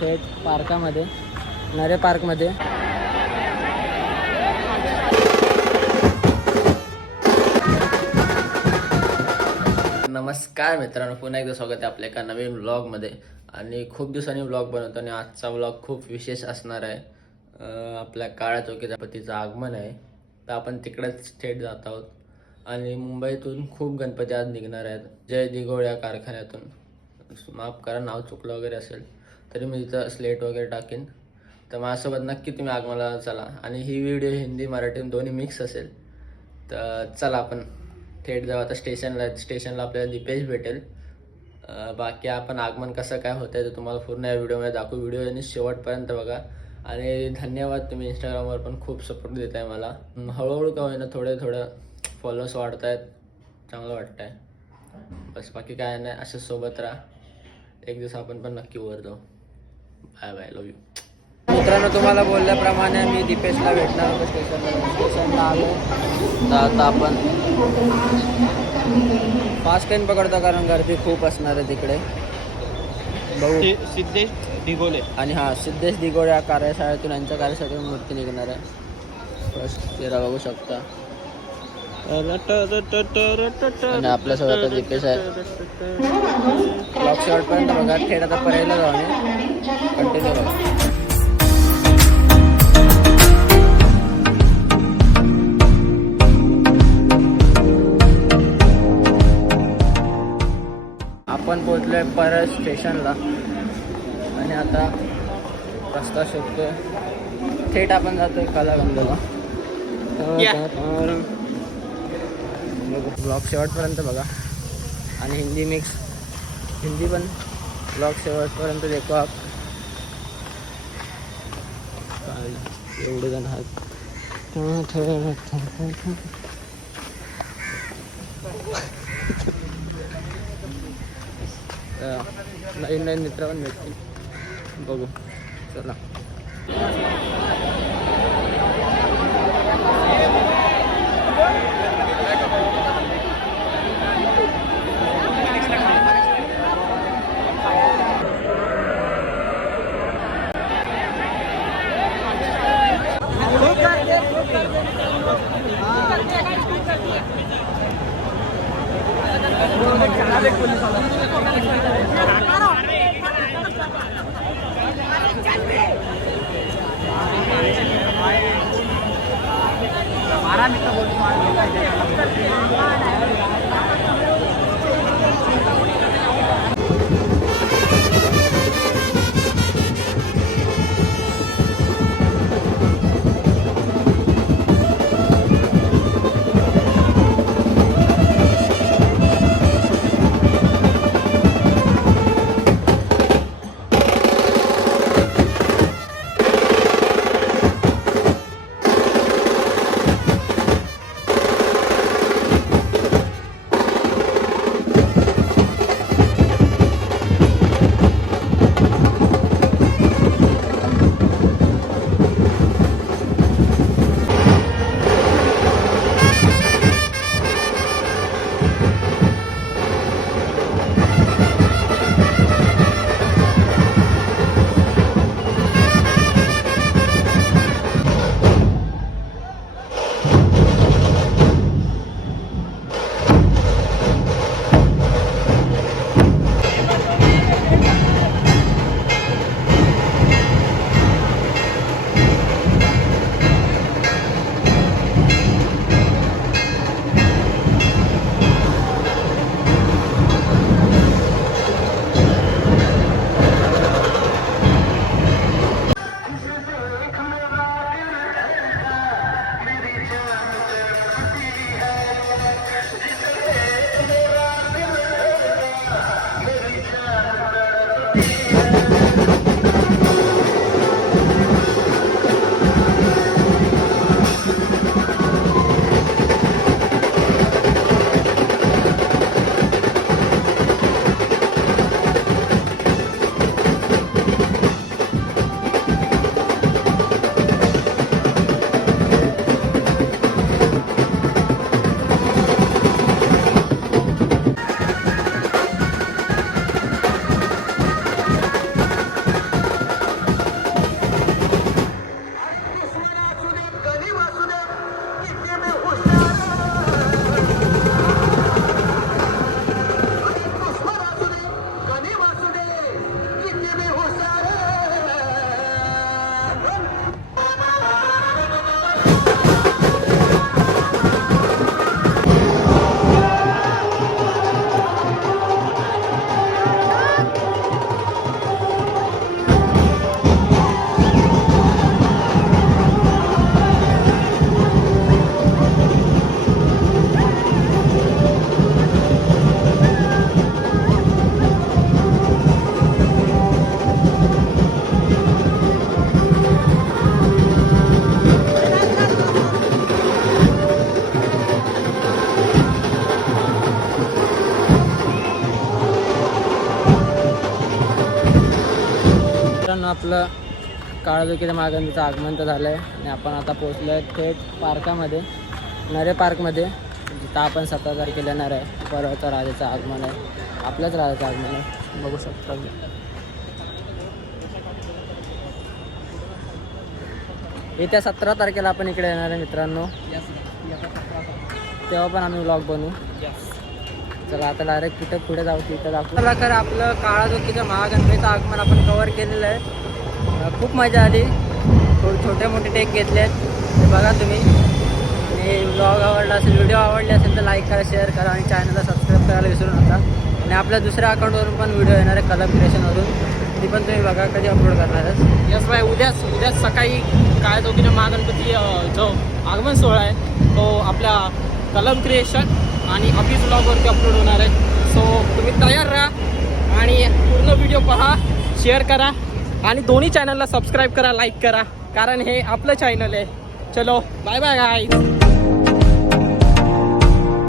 थेट पार्कामध्ये, नरे पार्कमध्ये. नमस्कार मित्रांनो, पुन्हा एकदा स्वागत आहे आपल्या एका नवीन व्लॉगमध्ये. आणि खूप दिवसांनी व्लॉग बनवतो आणि आजचा व्लॉग खूप विशेष असणार आहे. आपल्या काळा चौकी गणपतीचं आगमन आहे, तर आपण तिकडेच थेट जात आहोत. आणि मुंबईतून खूप गणपती आज निघणार आहेत, जय दिघोळ या कारखान्यातून. माफ करा नाव चुकलं वगैरे असेल तरी मी इथं स्लेट वगैरे टाकेन. तर माझ्यासोबत नक्की तुम्ही आगमनाला चला. आणि ही व्हिडिओ हिंदी मराठी दोन्ही मिक्स असेल. तर चला आपण थेट जाऊ आता स्टेशनला आपल्याला दीपेश भेटेल. बाकी आपण आगमन कसं काय होतं आहे ते तुम्हाला पूर्ण या व्हिडिओमध्ये दाखवू. व्हिडिओ यांनी शेवटपर्यंत बघा. आणि धन्यवाद, तुम्ही इंस्टाग्रामवर पण खूप सपोर्ट देत आहे मला. हळूहळू का होईना थोडं फॉलोअर्स वाढत आहेत, चांगलं वाटतं आहे. बस बाकी काय नाही, असं सोबत राहा. एक दिवस आपण पण नक्की वर जाऊ. Bye bye, love you. मित्रांनो, तुम्हाला बोलल्याप्रमाणे मी दीपेशला भेटणार होतो स्टेशनला आलो. तर आता आपण फास्ट ट्रेन पकडतो कारण गर्दी खूप असणार आहे तिकडे. बघू. सिद्धेश दिघोले आणि सिद्धेश दिघोळे या कार्यशाळेतून, यांच्या कार्यशाळेतून मूर्ती निघणार आहे. फर्स्ट चेहरा बघू शकता. आणि आपल्यासोबत दीपेश आहे. ब्लॉग शेवटपर्यंत बघा. थेट आता पर्यायला जाऊ, कंटिन्यू बघा. आपण पोहोचलोय परत स्टेशनला आणि आता रस्ता शोधतोय. थेट आपण जातोय कलागंधला. ब्लॉग शेवटपर्यंत बघा. आणि हिंदी पण ब्लॉग शेवटपर्यंत देखो आप. एवढे जण आहेत. नवीन मित्र पण भेटतील, बघू. चला. आपलं काळाचोकीच्या महागणपतीचं आगमन तर झालं आहे आणि आपण आता पोचलो आहे थेट पार्कामध्ये, नरे पार्कमध्ये, जिथं आपण 17 तारखेला येणार आहे. परवाचा राजाचं आगमन आहे, आपल्याच राजाचं आगमन आहे, बघू शकता. येत्या 17 तारखेला आपण इकडे येणार आहे मित्रांनो, तेव्हा पण आम्ही व्लॉग बनवू. चला आता डायरेक्ट तिथं पुढे जाऊ, तिथं दाखवू. प्रकारे आपलं काळाचोकीच्या महागणपतीचं आगमन आपण कव्हर केलेलं आहे. खूप मजा आली, छोटे मोठे टेक घेतले आहेत, ते बघा तुम्ही. आणि व्लॉग आवडला असेल, व्हिडिओ आवडले असेल तर लाईक करा, शेअर करा आणि चॅनलला सबस्क्राईब करायला विसरू नका. आणि आपल्या दुसऱ्या अकाउंटवरून पण व्हिडिओ येणार आहे कलम क्रिएशनवरून, ती पण तुम्ही बघा, कधी अपलोड करणार आहे. यस बाय, उद्याच सकाळी काळाचोकीच्या महागणपती जो आगमन सोहळा आहे तो आपल्या कलम क्रिएशन आणि अभिज ब्लॉगवरती अपलोड होणार आहे. सो तुम्ही तयार राहा आणि पूर्ण व्हिडिओ पहा, शेअर करा आणि दोन्ही चॅनलला सबस्क्राईब करा, लाईक करा, कारण हे आपलं चॅनल आहे. चलो बाय बाय गाईज.